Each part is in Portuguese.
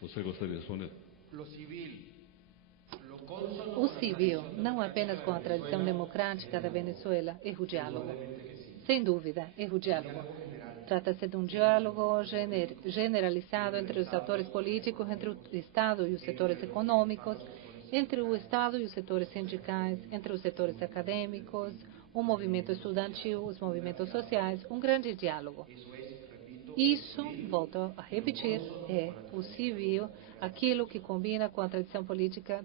Você gostaria de responder? O civil, não apenas com a tradição democrática da Venezuela, é o diálogo. Sem dúvida, é o diálogo. Trata-se de um diálogo generalizado entre os atores políticos, entre o Estado e os setores econômicos, entre o Estado e os setores sindicais, entre os setores acadêmicos, o movimento estudantil, os movimentos sociais, um grande diálogo. Isso, volto a repetir, é o civil, aquilo que combina com a tradição política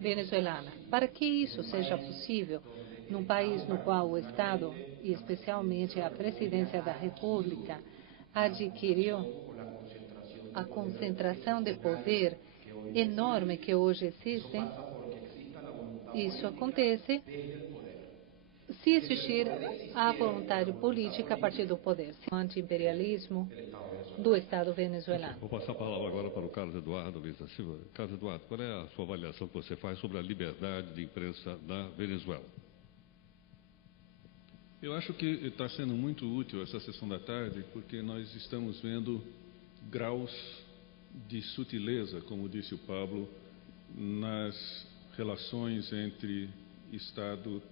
venezuelana. Para que isso seja possível, num país no qual o Estado, e especialmente a Presidência da República, adquiriu a concentração de poder enorme que hoje existe, isso acontece se existir a vontade política a partir do poder, o anti-imperialismo do Estado venezuelano. Vou passar a palavra agora para o Carlos Eduardo Luiz da Silva. Carlos Eduardo, qual é a sua avaliação que você faz sobre a liberdade de imprensa na Venezuela? Eu acho que está sendo muito útil essa sessão da tarde, porque nós estamos vendo graus de sutileza, como disse o Pablo, nas relações entre Estado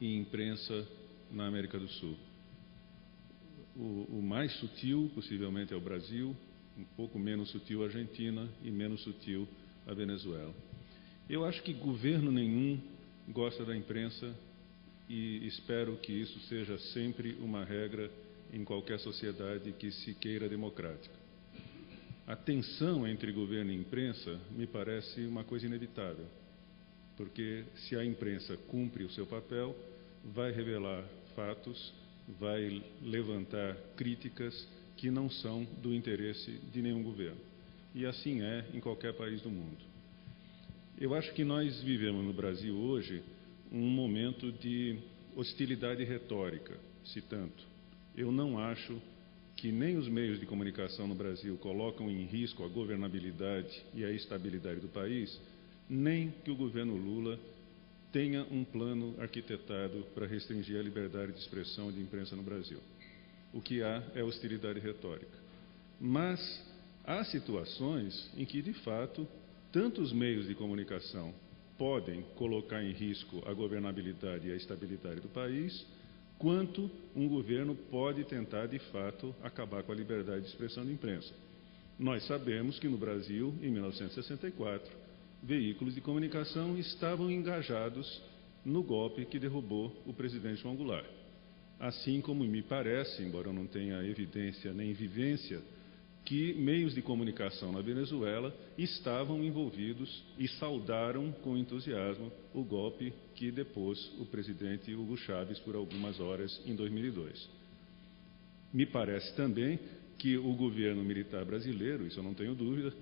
e imprensa na América do Sul. O mais sutil, possivelmente, é o Brasil, um pouco menos sutil a Argentina e menos sutil a Venezuela. Eu acho que governo nenhum gosta da imprensa e espero que isso seja sempre uma regra em qualquer sociedade que se queira democrática. A tensão entre governo e imprensa me parece uma coisa inevitável, porque se a imprensa cumpre o seu papel, vai revelar fatos, vai levantar críticas que não são do interesse de nenhum governo. E assim é em qualquer país do mundo. Eu acho que nós vivemos no Brasil hoje um momento de hostilidade retórica, se tanto. Eu não acho que nem os meios de comunicação no Brasil colocam em risco a governabilidade e a estabilidade do país, nem que o governo Lula tenha um plano arquitetado para restringir a liberdade de expressão e de imprensa no Brasil. O que há é hostilidade retórica. Mas há situações em que, de fato, tanto os meios de comunicação podem colocar em risco a governabilidade e a estabilidade do país, quanto um governo pode tentar, de fato, acabar com a liberdade de expressão de imprensa. Nós sabemos que no Brasil, em 1964, veículos de comunicação estavam engajados no golpe que derrubou o presidente João Goulart. Assim como me parece, embora eu não tenha evidência nem vivência, que meios de comunicação na Venezuela estavam envolvidos e saudaram com entusiasmo o golpe que depôs o presidente Hugo Chávez por algumas horas em 2002. Me parece também que o governo militar brasileiro, isso eu não tenho dúvida,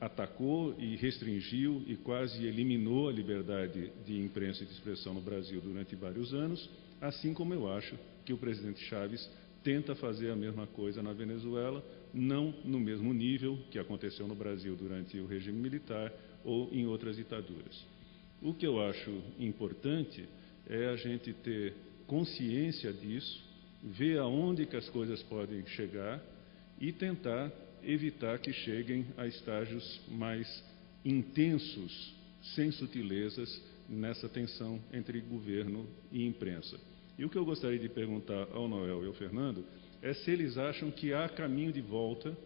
atacou e restringiu e quase eliminou a liberdade de imprensa e de expressão no Brasil durante vários anos, assim como eu acho que o presidente Chávez tenta fazer a mesma coisa na Venezuela, não no mesmo nível que aconteceu no Brasil durante o regime militar ou em outras ditaduras. O que eu acho importante é a gente ter consciência disso, ver aonde que as coisas podem chegar e tentar evitar que cheguem a estágios mais intensos, sem sutilezas, nessa tensão entre governo e imprensa. E o que eu gostaria de perguntar ao Noel e ao Fernando é se eles acham que há caminho de volta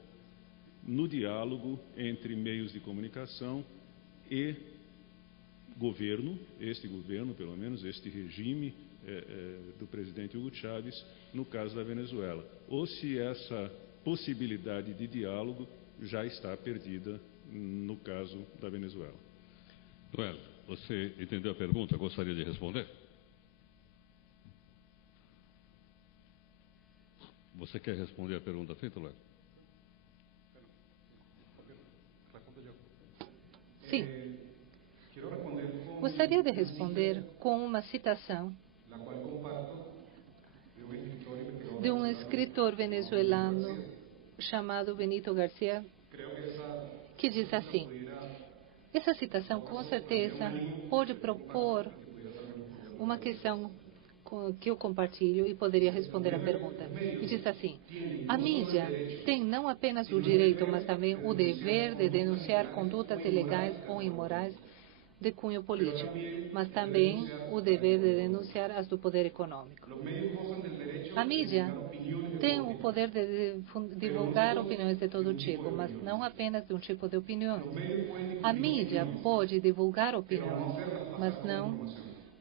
no diálogo entre meios de comunicação e governo, este governo, pelo menos, este regime do presidente Hugo Chávez, no caso da Venezuela, ou se essa possibilidade de diálogo já está perdida no caso da Venezuela. Noel, você entendeu a pergunta? Gostaria de responder? Você quer responder a pergunta feita, Noel? Sim. Gostaria de responder com uma citação de um escritor venezuelano chamado Benito Garcia, que diz assim: essa citação com certeza pode propor uma questão que eu compartilho e poderia responder a pergunta. E diz assim: a mídia tem não apenas o direito, mas também o dever de denunciar condutas ilegais ou imorais de cunho político, mas também o dever de denunciar as do poder econômico. A mídia tem o poder de divulgar opiniões de todo tipo, mas não apenas de um tipo de opiniões. A mídia pode divulgar opiniões,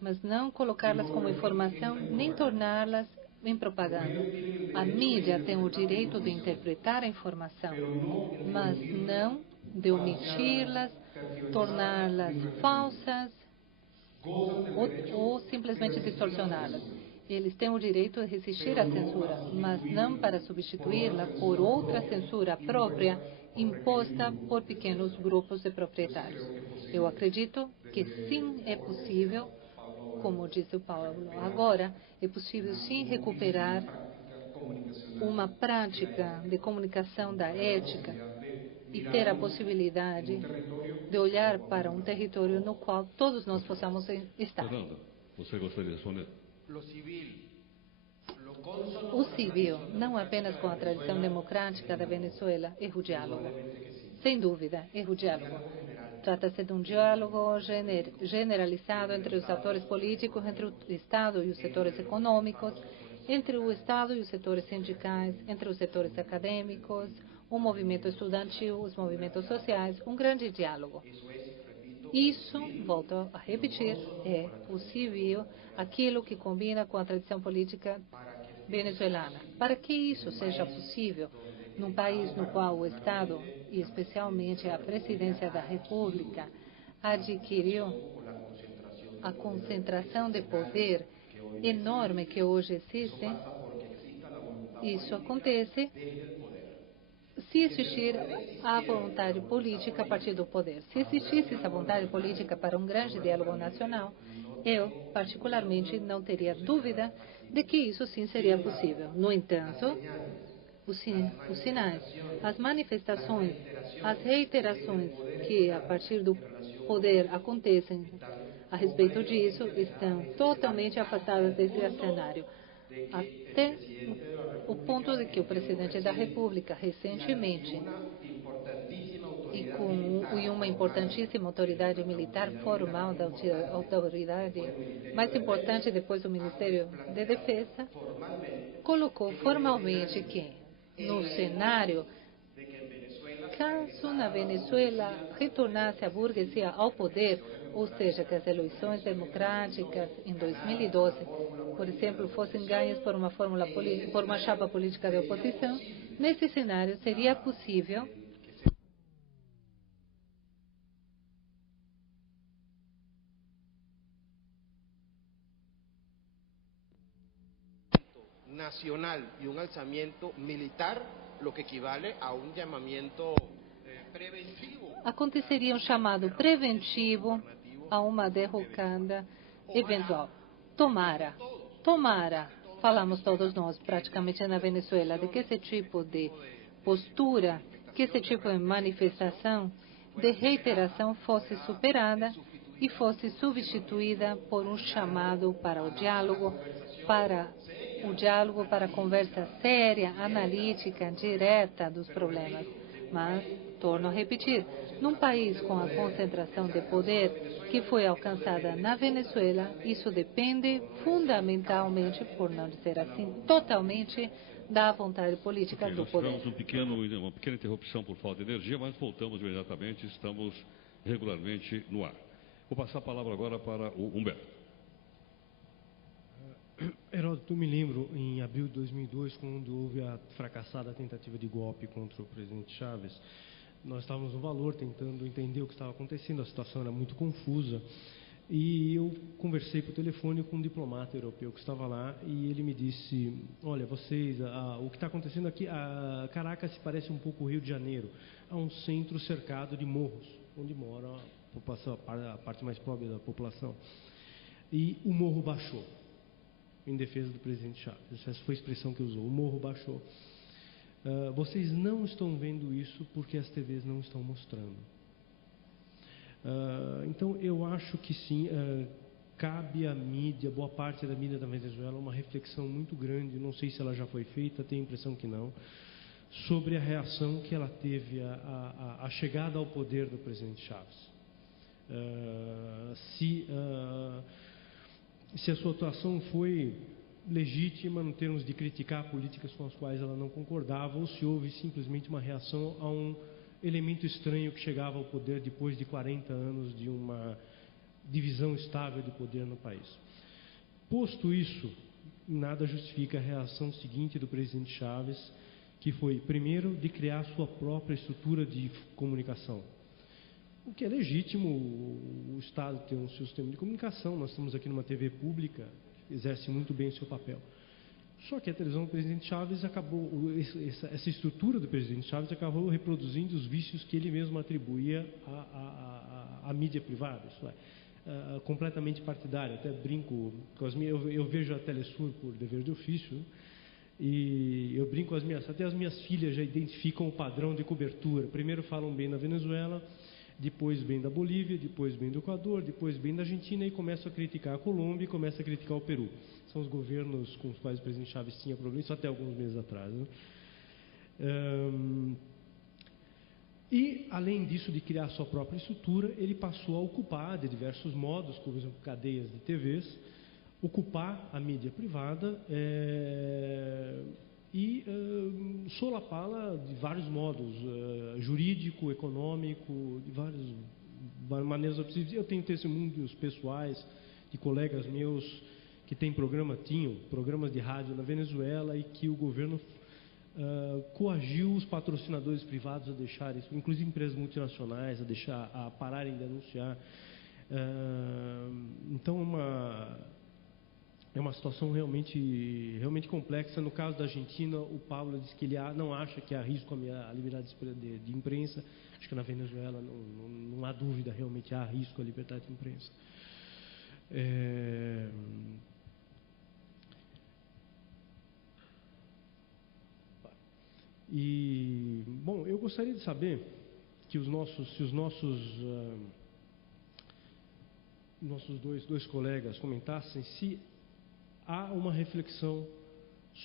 mas não colocá-las como informação, nem torná-las em propaganda. A mídia tem o direito de interpretar a informação, mas não de omiti-las, torná-las falsas ou simplesmente distorcioná-las. Eles têm o direito de resistir à censura, mas não para substituí-la por outra censura própria imposta por pequenos grupos de proprietários. Eu acredito que sim é possível, como disse o Paulo agora, é possível sim recuperar uma prática de comunicação da ética e ter a possibilidade de olhar para um território no qual todos nós possamos estar. Fernanda, você gostaria de responder? O civil, não apenas com a tradição democrática da Venezuela, é o diálogo. Sem dúvida, é o diálogo. Trata-se de um diálogo generalizado entre os atores políticos, entre o Estado e os setores econômicos, entre o Estado e os setores sindicais, entre os setores acadêmicos, o movimento estudantil, os movimentos sociais, um grande diálogo. Isso, volto a repetir, é o civil, aquilo que combina com a tradição política venezuelana. Para que isso seja possível, num país no qual o Estado, e especialmente a presidência da República, adquiriu a concentração de poder enorme que hoje existe, isso acontece se existir a vontade política a partir do poder. Se existisse essa vontade política para um grande diálogo nacional, eu, particularmente, não teria dúvida de que isso sim seria possível. No entanto, os sinais, as manifestações, as reiterações que a partir do poder acontecem a respeito disso estão totalmente afastadas desse cenário. Até o ponto de que o presidente da República, recentemente, e uma importantíssima autoridade militar formal, da autoridade mais importante depois do Ministério da Defesa, colocou formalmente que, no cenário, caso na Venezuela retornasse a burguesia ao poder, ou seja, que as eleições democráticas em 2012, por exemplo, fossem ganhas por uma chapa política de oposição, nesse cenário seria possível nacional y un alzamiento militar, lo que equivale a un llamamiento preventivo. Aconteceria um chamado preventivo a uma derrocada eventual. Tomara, falamos todos nós, praticamente na Venezuela, de que esse tipo de postura, que esse tipo de manifestação, de reiteração fosse superada e fosse substituída por um chamado para o diálogo, para a conversa séria, analítica, direta dos problemas. Mas, torno a repetir, num país com a concentração de poder que foi alcançada na Venezuela, isso depende fundamentalmente, por não dizer assim, totalmente, da vontade política do poder. Nós tivemos uma pequena interrupção por falta de energia, mas voltamos imediatamente, estamos regularmente no ar. Vou passar a palavra agora para o Humberto. Heródoto, eu me lembro, em abril de 2002, quando houve a fracassada tentativa de golpe contra o presidente Chávez, nós estávamos no Valor tentando entender o que estava acontecendo, a situação era muito confusa, e eu conversei por telefone com um diplomata europeu que estava lá, e ele me disse: olha, vocês, o que está acontecendo aqui, Caracas se parece um pouco o Rio de Janeiro, há um centro cercado de morros, onde mora a parte mais pobre da população, e o morro baixou em defesa do presidente Chávez. Essa foi a expressão que usou, o morro baixou. Vocês não estão vendo isso porque as TVs não estão mostrando. Então, eu acho que sim, cabe à mídia, boa parte da mídia da Venezuela, uma reflexão muito grande, não sei se ela já foi feita, tenho a impressão que não, sobre a reação que ela teve à chegada ao poder do presidente Chávez. Se a sua atuação foi legítima no termos de criticar políticas com as quais ela não concordava, ou se houve simplesmente uma reação a um elemento estranho que chegava ao poder depois de 40 anos de uma divisão estável de poder no país. Posto isso, nada justifica a reação seguinte do presidente Chávez, que foi, primeiro, de criar sua própria estrutura de comunicação. O que é legítimo, o Estado ter um sistema de comunicação, nós estamos aqui numa TV pública, que exerce muito bem o seu papel. Só que a televisão do presidente Chávez acabou, essa estrutura do presidente Chávez acabou reproduzindo os vícios que ele mesmo atribuía à mídia privada, isso é, completamente partidária. Até brinco com as minhas, eu vejo a Telesur por dever de ofício, e eu brinco com as minhas, até as minhas filhas já identificam o padrão de cobertura. Primeiro falam bem da Venezuela, depois bem da Bolívia, depois bem do Equador, depois bem da Argentina, e começam a criticar a Colômbia e começam a criticar o Peru. São os governos com os quais o presidente Chávez tinha problemas, isso até alguns meses atrás, né? E, além disso, de criar sua própria estrutura, ele passou a ocupar, de diversos modos, como, por exemplo, cadeias de TVs, ocupar a mídia privada e solapá-la de vários modos, jurídico, econômico, de várias maneiras. Eu tenho testemunhos pessoais de colegas meus que tinham programas de rádio na Venezuela e que o governo coagiu os patrocinadores privados a deixarem, inclusive empresas multinacionais, a pararem de anunciar. Então, é uma situação realmente complexa. No caso da Argentina, o Pablo diz que ele não acha que há risco à liberdade de imprensa. Acho que na Venezuela não há dúvida, realmente há risco à liberdade de imprensa. E, bom, eu gostaria de saber que os nossos dois colegas comentassem se há uma reflexão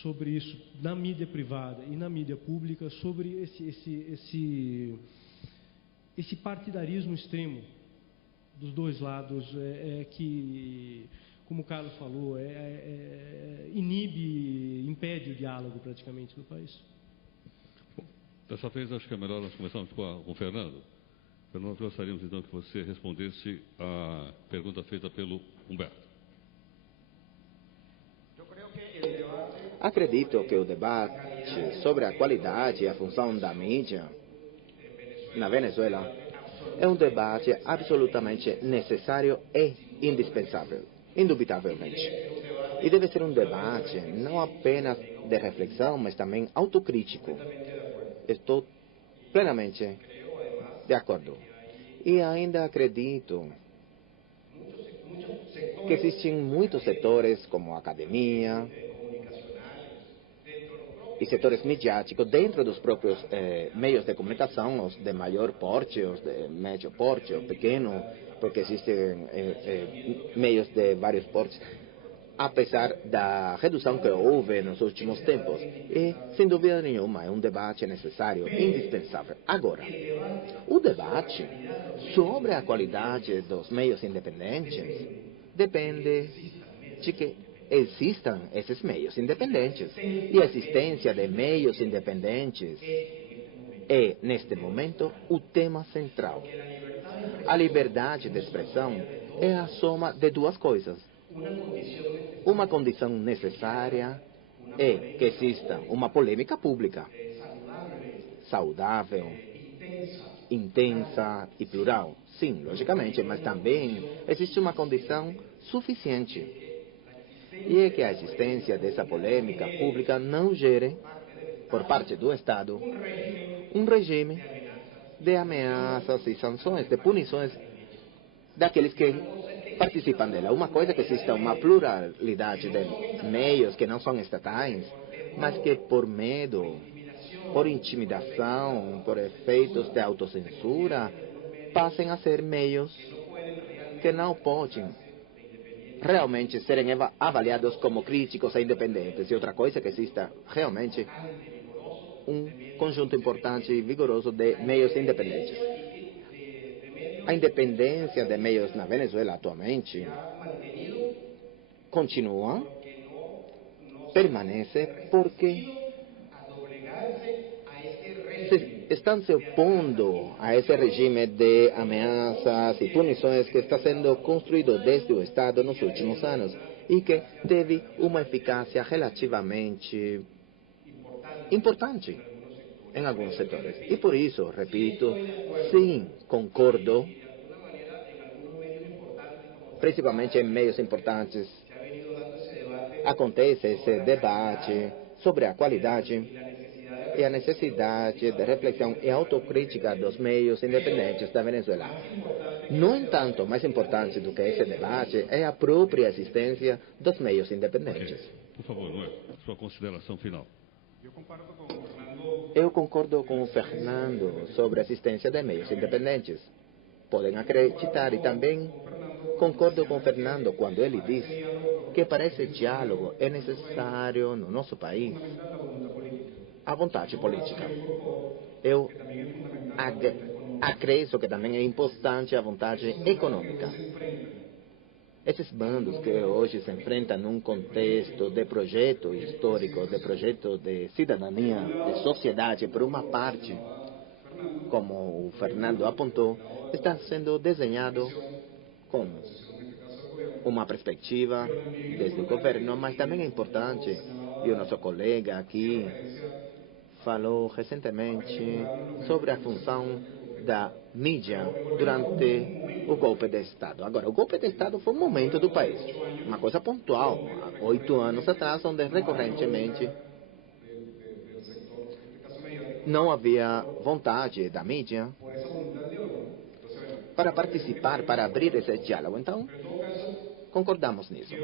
sobre isso na mídia privada e na mídia pública, sobre esse partidarismo extremo dos dois lados, que, como o Carlos falou, impede o diálogo praticamente no país. Dessa vez, acho que é melhor nós começarmos com o Fernando. Nós gostaríamos, então, que você respondesse a pergunta feita pelo Humberto. Acredito que o debate sobre a qualidade e a função da mídia na Venezuela é um debate absolutamente necessário e indispensável, indubitavelmente. E deve ser um debate não apenas de reflexão, mas também autocrítico. Estou plenamente de acordo. E ainda acredito que existem muitos setores, como a academia e setores midiáticos, dentro dos próprios meios de comunicação, os de maior porte, os de médio porte, ou pequeno, porque existem meios de vários portes, apesar da redução que houve nos últimos tempos. E, sem dúvida nenhuma, é um debate necessário, indispensável. Agora, o debate sobre a qualidade dos meios independentes depende de que existam esses meios independentes. E a existência de meios independentes é, neste momento, o tema central. A liberdade de expressão é a soma de duas coisas. Uma condição necessária é que exista uma polêmica pública saudável, intensa e plural. Sim, logicamente, mas também existe uma condição suficiente. E é que a existência dessa polêmica pública não gere, por parte do Estado, um regime de ameaças e sanções, de punições daqueles que participam dela. Uma coisa é que exista uma pluralidade de meios que não são estatais, mas que por medo, por intimidação, por efeitos de autocensura, passem a ser meios que não podem realmente serem avaliados como críticos e independentes. E outra coisa é que exista realmente um conjunto importante e vigoroso de meios independentes. A independência de meios na Venezuela atualmente continua, permanece, porque estão se opondo a esse regime de ameaças e punições que está sendo construído desde o Estado nos últimos anos e que teve uma eficácia relativamente importante em alguns setores. E por isso, repito, sim, concordo, principalmente em meios importantes, acontece esse debate sobre a qualidade e a necessidade de reflexão e autocrítica dos meios independentes da Venezuela. No entanto, mais importante do que esse debate é a própria existência dos meios independentes. Por favor, Noé, sua consideração final. Eu concordo com o Fernando sobre a existência de meios independentes. Podem acreditar, e também concordo com o Fernando quando ele diz que para esse diálogo é necessário no nosso país a vontade política. Eu acredito que também é importante a vontade econômica. Esses bandos que hoje se enfrentam num contexto de projeto histórico, de projeto de cidadania, de sociedade, por uma parte, como o Fernando apontou, está sendo desenhado com uma perspectiva desde o governo, mas também é importante, e o nosso colega aqui falou recentemente sobre a função da mídia durante o golpe de Estado. Agora, o golpe de Estado foi um momento do país, uma coisa pontual, há 8 anos atrás, onde recorrentemente não havia vontade da mídia para participar, para abrir esse diálogo. Então, concordamos nisso.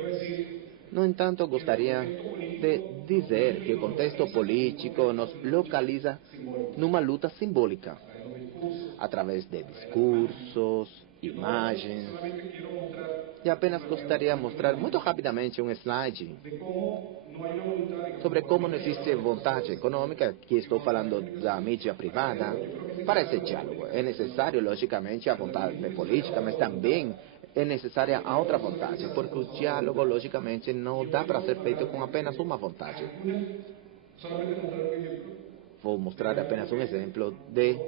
No entanto, gostaria de dizer que o contexto político nos localiza numa luta simbólica, através de discursos, imagens. E apenas gostaria de mostrar muito rapidamente um slide sobre como não existe vontade econômica, que estou falando da mídia privada, para esse diálogo. É necessário, logicamente, a vontade política, mas também é necessária a outra vontade, porque o diálogo, logicamente, não dá para ser feito com apenas uma vontade. Vou mostrar apenas um exemplo de...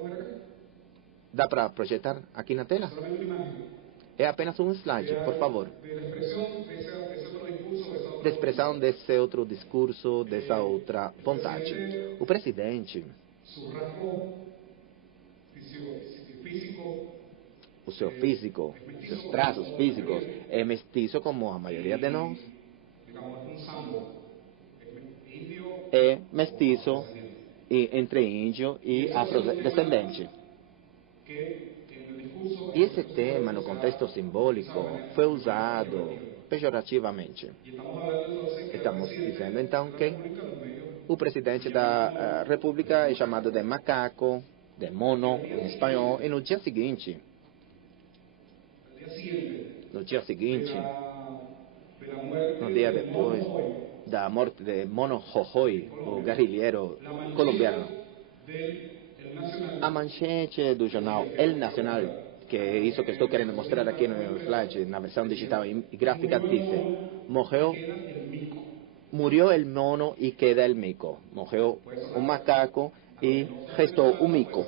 Dá para projetar aqui na tela? É apenas um slide, por favor. De expressão desse outro discurso, dessa outra vontade. O presidente, o seu físico, seus traços físicos, é mestiço como a maioria de nós. É mestiço entre índio e afrodescendente. E esse tema, no contexto simbólico, foi usado pejorativamente. Estamos dizendo, então, que o presidente da República é chamado de macaco, de mono, em espanhol, e no dia seguinte, no dia depois da morte de Mono Jojoy, o guerrilheiro colombiano, a manchete do jornal El Nacional, que é isso que estou querendo mostrar aqui no slide, na versão digital e gráfica, diz: murió el mono y queda el mico. Morreu o macaco e restou o mico.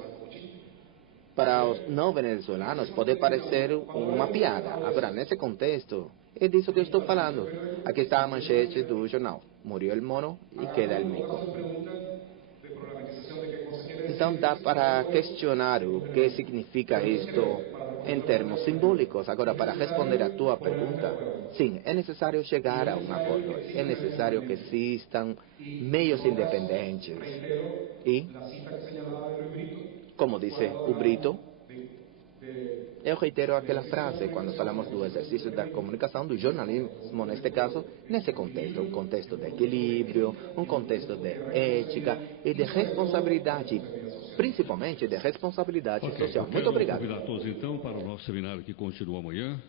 Para os não venezuelanos pode parecer uma piada. Agora, nesse contexto, é disso que eu estou falando. Aqui está a manchete do jornal: murió el mono y queda el mico. Então dá para questionar o que significa isto em termos simbólicos. Agora, para responder à tua pergunta, sim, é necessário chegar a um acordo. É necessário que existam meios independentes. E, como disse o Brito, eu reitero aquela frase quando falamos do exercício da comunicação, do jornalismo, neste caso, nesse contexto, um contexto de equilíbrio, um contexto de ética e de responsabilidade, principalmente de responsabilidade social. Muito obrigado. Convidar todos, então, para o nosso seminário que continua amanhã.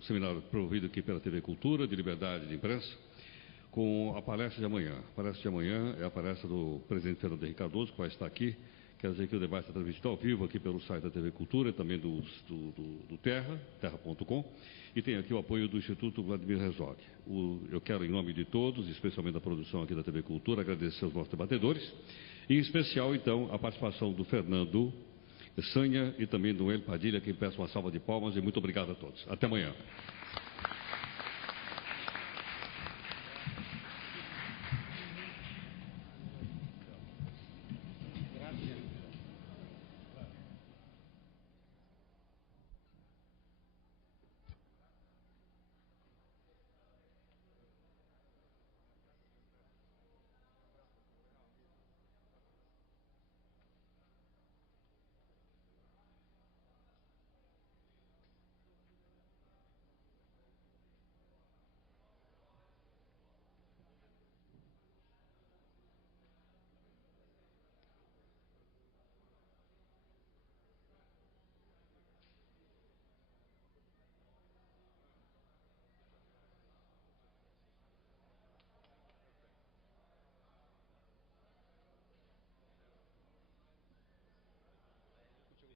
o seminário promovido aqui pela TV Cultura, de liberdade de imprensa, com a palestra de amanhã. A palestra de amanhã é a palestra do presidente Fernando Henrique Cardoso, que vai estar aqui. Quero dizer que o debate está transmitido ao vivo aqui pelo site da TV Cultura e também do terra.com, e tem aqui o apoio do Instituto Vladimir Herzog. Eu quero, em nome de todos, especialmente da produção aqui da TV Cultura, agradecer aos nossos debatedores, e em especial, então, a participação do Fernando Sanha e também do El Padilha, que peço uma salva de palmas, e muito obrigado a todos. Até amanhã.